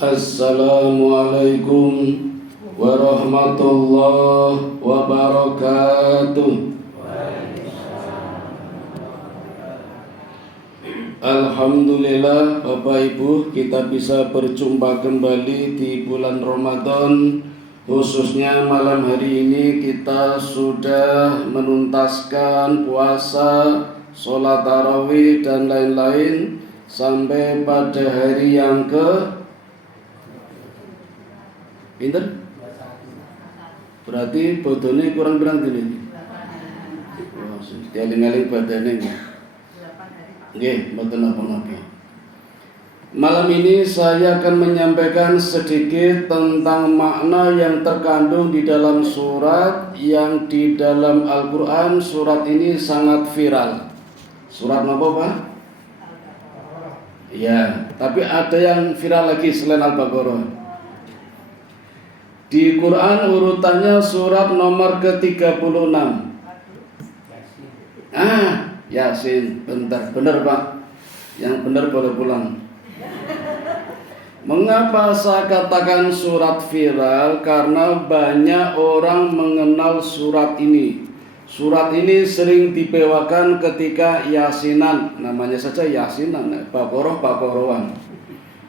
Assalamualaikum warahmatullahi wabarakatuh. Alhamdulillah, Bapak Ibu, kita bisa berjumpa kembali di bulan Ramadan. Khususnya malam hari ini kita sudah menuntaskan puasa, sholat tarawih dan lain-lain sampai pada hari yang pinten? Berarti bodone kurang berang gini. Oh, eling-eling badane. Nggih, mboten napa-napa. Malam ini saya akan menyampaikan sedikit tentang makna yang terkandung di dalam surat yang di dalam Al-Qur'an. Surat ini sangat viral. Surat apa, Pak? Ya, tapi ada yang viral lagi selain Al-Baqarah. Di Quran urutannya surat nomor ke-36. Yasin, bentar, benar Pak. Yang benar boleh pulang. Mengapa saya katakan surat viral? Karena banyak orang mengenal surat ini. Surat ini sering dibawakan ketika yasinan, namanya saja yasinan, Baqarah-Baqarahan.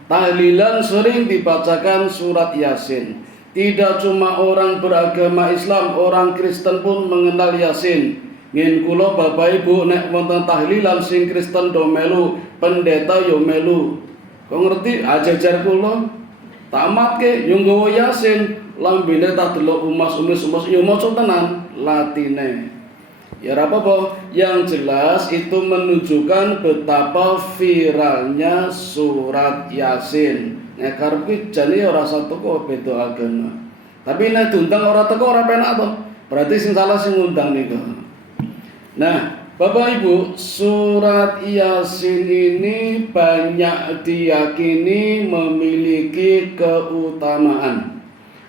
Tahlilan sering dibacakan surat Yasin. Tidak cuma orang beragama Islam, orang Kristen pun mengenal Yasin. Ngin kula Bapak Ibu nek wonten tahlilan sing Kristen do melu, pendeta yo melu. Kok ngerti ajajar kula? Tamatke yo nggawa Yasin, lambene tak delok umas-umis yo maca tenan latine. Ya apa-apa, yang jelas itu menunjukkan betapa viralnya surat Yasin. Nek karepku jane ora satu kok beda agama. Tapi nek diundang ora teko ora penak to. Berarti sing salah sing ngundang niku. Nah, Bapak Ibu, surat Yasin ini banyak diyakini memiliki keutamaan.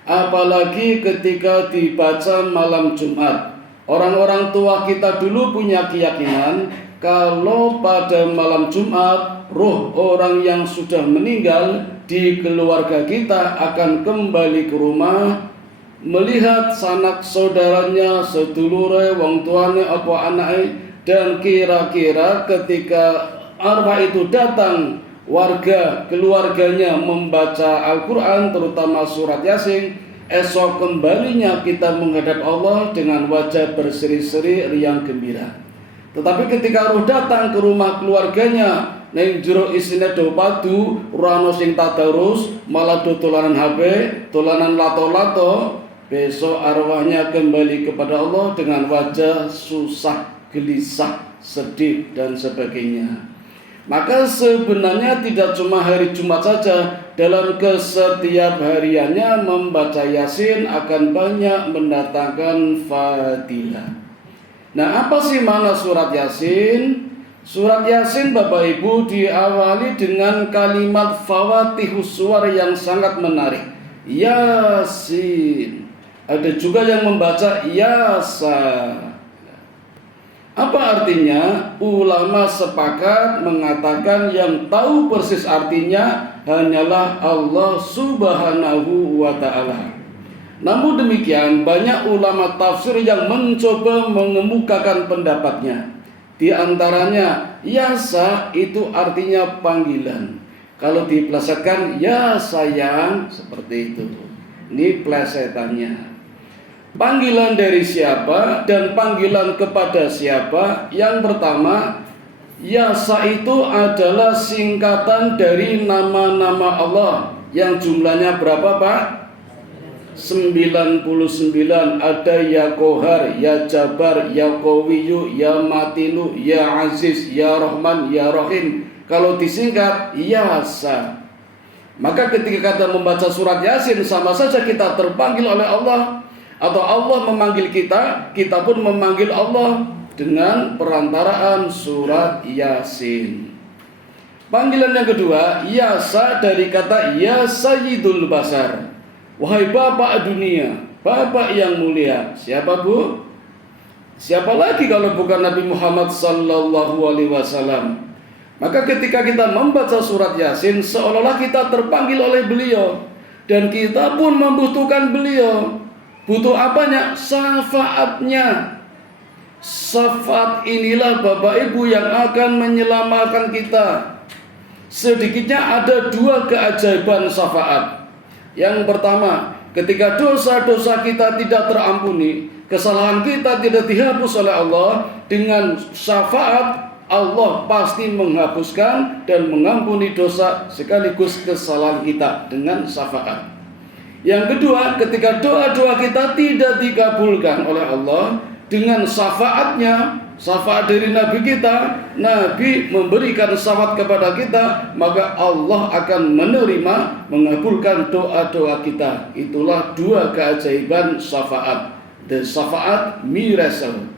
Apalagi ketika dibaca malam Jumat. Orang-orang tua kita dulu punya keyakinan kalau pada malam Jumat roh orang yang sudah meninggal di keluarga kita akan kembali ke rumah, melihat sanak saudaranya, sedulure, wong tuane apa anake, dan kira-kira ketika arwah itu datang, warga keluarganya membaca Al-Quran, terutama surat Yasin, esok kembalinya kita menghadap Allah dengan wajah berseri-seri riang gembira. Tetapi ketika roh datang ke rumah keluarganya, neng jero isine do padu, ora ono sing tadarus, malah do dolanan HP, dolanan lato-lato, besok arwahnya kembali kepada Allah dengan wajah susah, gelisah, sedih dan sebagainya. Maka sebenarnya tidak cuma hari Jumat saja, dalam kesetiap hariannya membaca Yasin akan banyak mendatangkan fadilah. Nah, apa sih makna surat Yasin? Surat Yasin Bapak Ibu diawali dengan kalimat fawatihus suwar yang sangat menarik. Yasin. Ada juga yang membaca Yasa. Apa artinya? Ulama sepakat mengatakan yang tahu persis artinya hanyalah Allah Subhanahu wa ta'ala. Namun demikian banyak ulama tafsir yang mencoba mengemukakan pendapatnya. Di antaranya Yasa itu artinya panggilan. Kalau diplesetkan ya sayang, seperti itu. Ini plesetannya. Panggilan dari siapa dan panggilan kepada siapa? Yang pertama, Yasa itu adalah singkatan dari nama-nama Allah yang jumlahnya berapa Pak? 99. Ada Ya Kohar, Ya Jabar, Ya Qawiyu, Ya Matinu, Ya Aziz, Ya Rahman, Ya Rahim. Kalau disingkat Yasa. Maka ketika kita membaca surat Yasin, sama saja kita terpanggil oleh Allah, atau Allah memanggil kita, kita pun memanggil Allah dengan perantaraan surat Yasin. Panggilan yang kedua, Yasa dari kata Ya Sayyidul Basar. Wahai Bapak dunia, Bapak yang mulia. Siapa Bu? Siapa lagi kalau bukan Nabi Muhammad sallallahu alaihi wasallam? Maka ketika kita membaca surat Yasin, seolah-olah kita terpanggil oleh beliau. Dan kita pun membutuhkan beliau. Butuh apanya? Syafaatnya. Syafaat inilah Bapak Ibu yang akan menyelamatkan kita. Sedikitnya ada 2 keajaiban syafaat. Yang pertama, ketika dosa-dosa kita tidak terampuni, kesalahan kita tidak dihapus oleh Allah, dengan syafaat Allah pasti menghapuskan dan mengampuni dosa sekaligus kesalahan kita dengan syafaat. Yang kedua, ketika doa-doa kita tidak dikabulkan oleh Allah, dengan syafaatnya, syafaat dari Nabi kita, Nabi memberikan syafaat kepada kita, maka Allah akan menerima, mengabulkan doa-doa kita. Itulah 2 keajaiban syafaat. The syafaat miracle.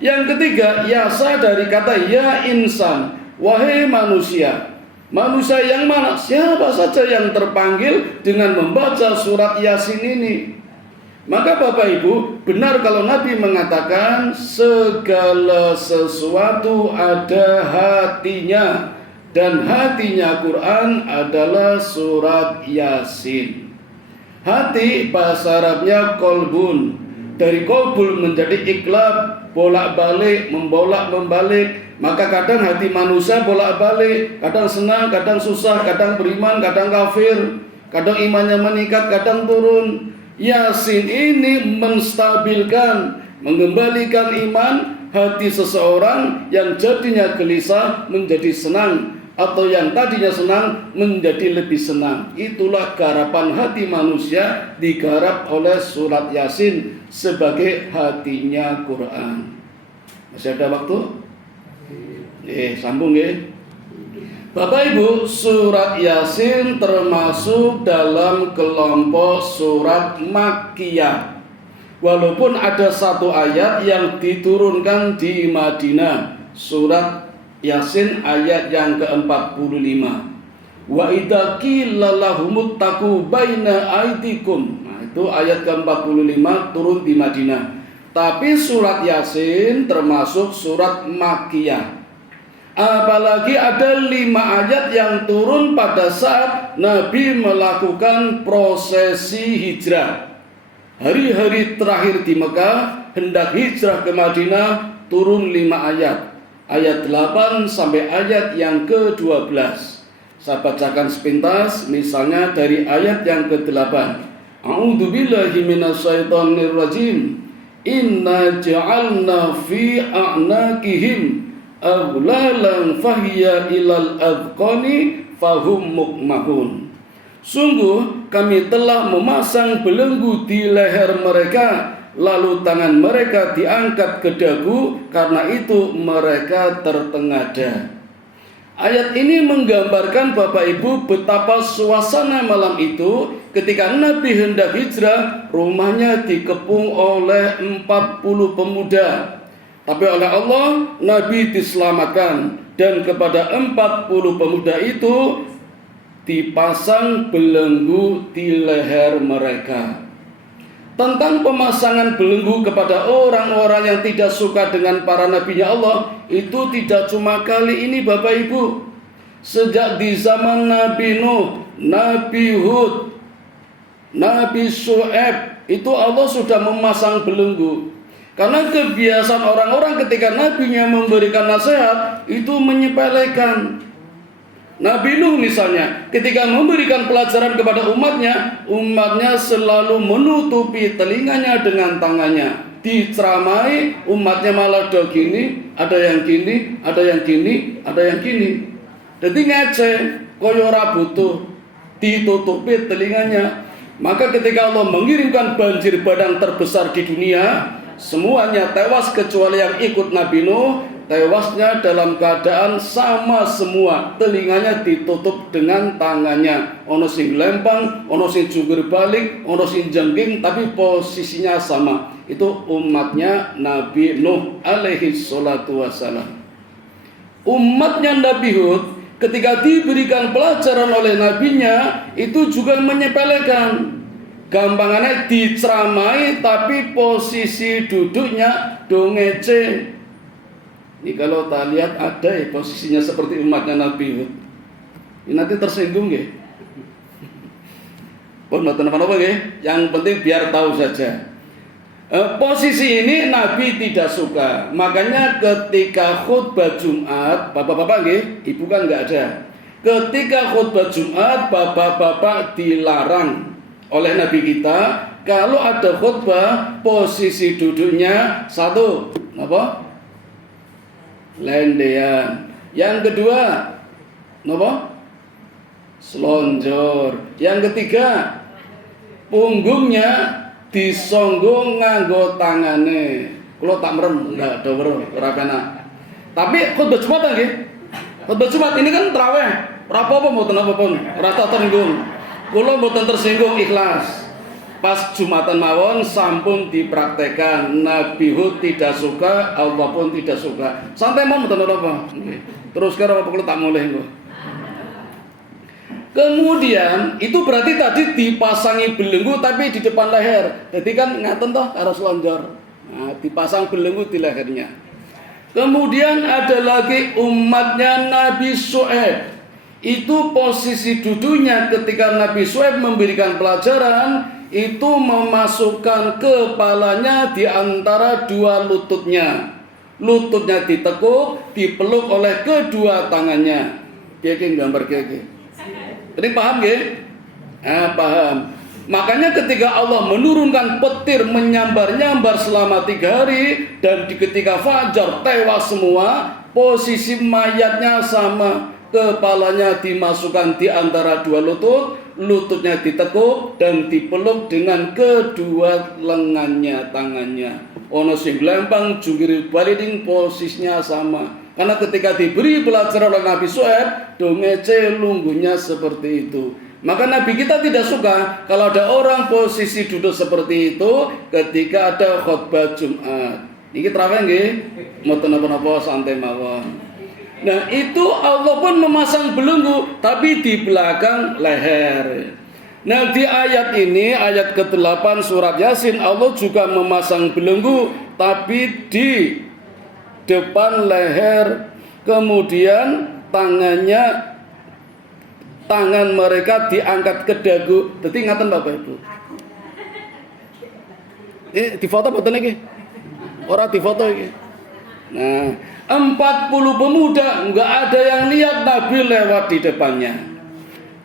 Yang ketiga, yasa dari kata ya insan, wahai manusia. Manusia yang mana? Siapa saja yang terpanggil dengan membaca surat Yasin ini. Maka Bapak Ibu, benar kalau Nabi mengatakan segala sesuatu ada hatinya, dan hatinya Quran adalah surat Yasin. Hati bahasa Arabnya kolbun. Dari kolbun menjadi iklab, bolak-balik, membolak-membalik. Maka kadang hati manusia bolak-balik, kadang senang, kadang susah, kadang beriman, kadang kafir, kadang imannya meningkat, kadang turun. Yasin ini menstabilkan, mengembalikan iman hati seseorang yang jadinya gelisah menjadi senang, atau yang tadinya senang menjadi lebih senang. Itulah garapan hati manusia digarap oleh surat Yasin sebagai hatinya Quran. Masih ada waktu? Sambung ya. Bapak Ibu, surat Yasin termasuk dalam kelompok surat Makkiyah. Walaupun ada 1 ayat yang diturunkan di Madinah, surat Yasin ayat yang ke-45. Wa idza qila lahumuttaqu baina aidikum. Nah, itu ayat ke-45 turun di Madinah. Tapi surat Yasin termasuk surat Makkiyah. Apalagi ada 5 ayat yang turun pada saat Nabi melakukan prosesi hijrah. Hari-hari terakhir di Mekah, hendak hijrah ke Madinah, turun 5 ayat. Ayat 8 sampai ayat yang ke-12. Saya bacakan sepintas, misalnya dari ayat yang ke-8. A'udzubillahi minasyaitonirrajim. Inna ja'alna fi a'naqihim aghlalan fahiya ilal adqani fahum mukmahun. Sungguh kami telah memasang belenggu di leher mereka, lalu tangan mereka diangkat ke dagu, karena itu mereka tertengada. Ayat ini menggambarkan Bapak Ibu betapa suasana malam itu ketika Nabi hendak hijrah, rumahnya dikepung oleh 40 pemuda. Tapi oleh Allah, Nabi diselamatkan, dan kepada 40 pemuda itu dipasang belenggu di leher mereka. Tentang pemasangan belenggu kepada orang-orang yang tidak suka dengan para nabinya Allah, itu tidak cuma kali ini Bapak Ibu. Sejak di zaman Nabi Nuh, Nabi Hud, Nabi Syu'aib, itu Allah sudah memasang belenggu. Karena kebiasaan orang-orang ketika nabinya memberikan nasihat itu menyepelekan. Nabi Nuh misalnya, ketika memberikan pelajaran kepada umatnya, umatnya selalu menutupi telinganya dengan tangannya. Diceramai, umatnya malah ada gini, ada yang gini, ada yang gini, ada yang gini. Jadi ngece, koyo ora butuh, ditutupi telinganya. Maka ketika Allah mengirimkan banjir bandang terbesar di dunia, semuanya tewas kecuali yang ikut Nabi Nuh. Tewasnya dalam keadaan sama semua, telinganya ditutup dengan tangannya. Ono sing lempang, ono sing jungkir balik, ono sing jengking, tapi posisinya sama. Itu umatnya Nabi Nuh alaihi salatu wassalam. Umatnya Nabi Hud ketika diberikan pelajaran oleh nabinya, itu juga menyepelekan. Gampangannya diceramai, tapi posisi duduknya dongece. Ini kalau tak lihat ada ya posisinya seperti umatnya Nabi Hud. Ini nanti tersinggung ya. Pun mboten apa-apa ya. Yang penting biar tahu saja. Posisi ini Nabi tidak suka. Makanya ketika khutbah Jumat, bapak-bapak nggih, ibu kan nggak ada. Ketika khutbah Jumat, bapak-bapak dilarang oleh Nabi kita kalau ada khutbah posisi duduknya satu, apa? Lendean. Yang kedua, apa? Selonjor. Yang ketiga, punggungnya disonggo nganggo tangane. Kalau tak merem, enggak ada merem, ora penak. Tapi khutbah Jumat nggih. Khutbah Jumat ini kan traweh. Ora apa-apa mboten apa-apa, ora tersinggung. Kula mboten tersinggung, ikhlas. Pas Jumatan mawon sampun dipraktekan. Nabi Hud tidak suka, Allah pun tidak suka. Santai mawon mboten apa-apa. Nggih. Terus karo apa kula tak mulih kok. Kemudian itu berarti tadi dipasangi belenggu tapi di depan leher. Jadi kan ngaten toh karo selonjor. Nah, dipasang belenggu di lehernya. Kemudian ada lagi umatnya Nabi Syuaib. Itu posisi duduknya ketika Nabi Syuaib memberikan pelajaran itu memasukkan kepalanya di antara dua lututnya. Lututnya ditekuk, dipeluk oleh kedua tangannya. Kiye gambar kiye. Ini paham ya? Paham. Makanya ketika Allah menurunkan petir menyambar-nyambar selama 3 hari dan ketika fajar tewas semua, posisi mayatnya sama, kepalanya dimasukkan di antara dua lutut, lututnya ditekuk dan dipeluk dengan kedua lengannya, tangannya. Ono sing lempang jungkir baliking posisinya sama. Karena ketika diberi pelajaran oleh Nabi Syuaib, dongece lunggunya seperti itu. Maka Nabi kita tidak suka kalau ada orang posisi duduk seperti itu ketika ada khutbah Jumat. Ini terawih nggih, mboten napa-napa santai mawon. Nah, itu Allah pun memasang belenggu tapi di belakang leher. Nah, di ayat ini, ayat ke-8 surat Yasin, Allah juga memasang belenggu tapi di depan leher, kemudian tangan mereka diangkat ke dagu. Dadi ngaten Bapak Ibu. Ini difoto boten iki? Ora difoto iki. Nah, 40 pemuda enggak ada yang lihat Nabi lewat di depannya.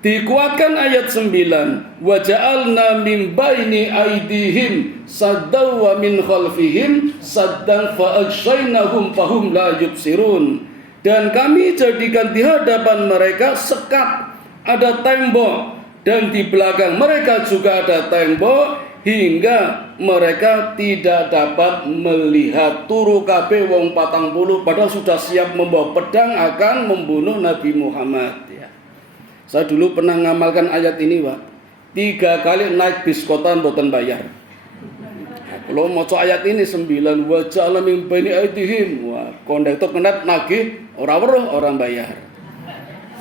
Dikuatkan ayat 9, wa ja'alna min baini aydihim saddan wa min khalfihim saddan fa aghshaynahum fahum la yubsirun. Dan kami jadikan di hadapan mereka sekat, ada tembok, dan di belakang mereka juga ada tembok hingga mereka tidak dapat melihat. Turu kabeh wong 40 padahal sudah siap membawa pedang akan membunuh Nabi Muhammad ya. Saya dulu pernah ngamalkan ayat ini, Pak. 3 kali naik bis kota mboten bayar. Kalau maca ayat ini 9 wa ja'ala min baini aydihim. Wah, kondektor kenat nagih ora weruh orang bayar.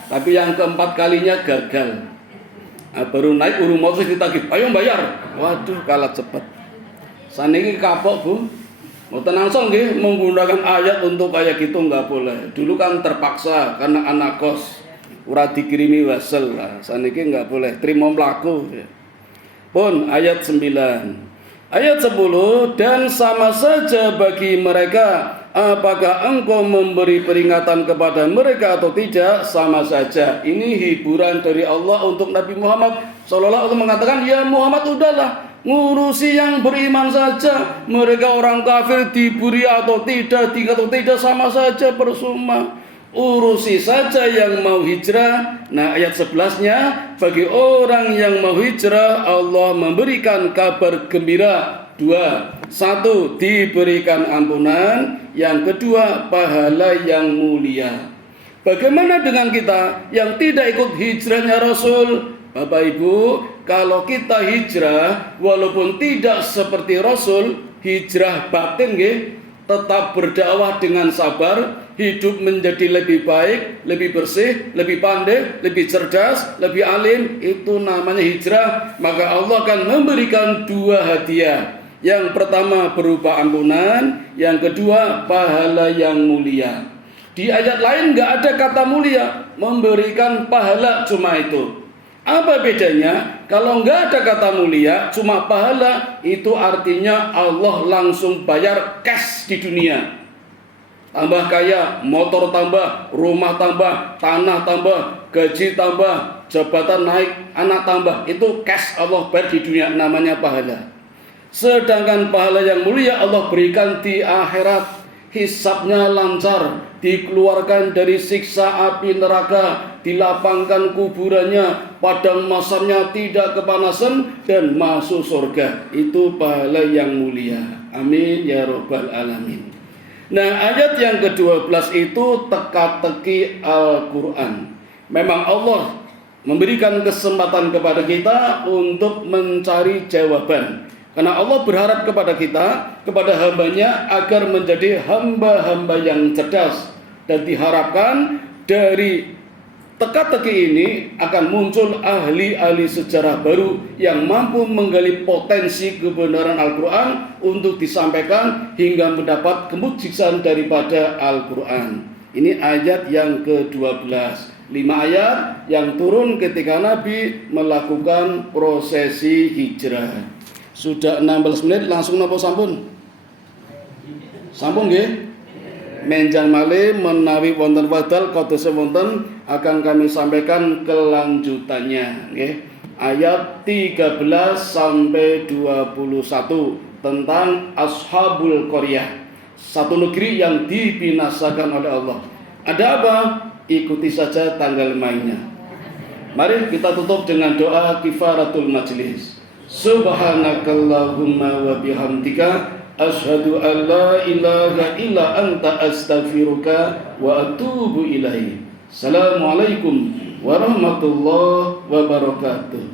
Tapi yang keempat kalinya gagal. Baru naik urung mau ditagih, ayo bayar. Waduh, kalah cepet. Saniki kapok, Bu. Mboten langsung nggih menggunakan ayat untuk kayak gitu enggak boleh. Dulu kan terpaksa karena anak kos. Ora dikirimi wasel lah, saniki enggak boleh trimo mlaku. Pun ayat 9. Ayat 10, dan sama saja bagi mereka apakah engkau memberi peringatan kepada mereka atau tidak, sama saja. Ini hiburan dari Allah untuk Nabi Muhammad sallallahu alaihi wasallam mengatakan, ya Muhammad udahlah ngurusi yang beriman saja. Mereka orang kafir diberi atau tidak, sama saja percuma. Urusi saja yang mau hijrah. Nah, ayat 11-nya, bagi orang yang mau hijrah Allah memberikan kabar gembira 2. 1, diberikan ampunan. Yang kedua, pahala yang mulia. Bagaimana dengan kita yang tidak ikut hijrahnya Rasul? Bapak Ibu, kalau kita hijrah walaupun tidak seperti Rasul, hijrah batin nggih, tetap berdakwah dengan sabar, hidup menjadi lebih baik, lebih bersih, lebih pandai, lebih cerdas, lebih alim, itu namanya hijrah. Maka Allah akan memberikan 2 hadiah. Yang pertama berupa ampunan, yang kedua pahala yang mulia. Di ayat lain nggak ada kata mulia, memberikan pahala cuma itu. Apa bedanya? Kalau nggak ada kata mulia, cuma pahala, itu artinya Allah langsung bayar cash di dunia. Tambah kaya, motor tambah, rumah tambah, tanah tambah, gaji tambah, jabatan naik, anak tambah. Itu cash Allah bayar di dunia, namanya pahala. Sedangkan pahala yang mulia Allah berikan di akhirat. Hisabnya lancar, dikeluarkan dari siksa api neraka, dilapangkan kuburannya, padang mahsyarnya tidak kepanasan, dan masuk surga. Itu pahala yang mulia. Amin ya rabbal alamin. Nah, ayat yang ke-12 itu teka-teki Al-Quran. Memang Allah memberikan kesempatan kepada kita untuk mencari jawaban. Karena Allah berharap kepada kita, kepada hambanya, agar menjadi hamba-hamba yang cerdas. Dan diharapkan dari teka-teki ini akan muncul ahli-ahli sejarah baru yang mampu menggali potensi kebenaran Al-Quran untuk disampaikan hingga mendapat kemujizan daripada Al-Quran. Ini ayat yang ke-12. 5 ayat yang turun ketika Nabi melakukan prosesi hijrah. Sudah 16 menit langsung napa sampun? Sampun nggih? Menjang malih menawi wonten wadal kados wonten akan kami sampaikan kelanjutannya nggih. Ayat 13 sampai 21 tentang Ashabul Qaryah. Satu negeri yang dibinasakan oleh Allah. Ada apa? Ikuti saja tanggal mainnya. Mari kita tutup dengan doa kifaratul majlis. Subhanakallahumma wa bihamdika asyhadu an la ilaha illa anta astaghfiruka wa atubu ilaik. Assalamualaikum warahmatullahi wabarakatuh.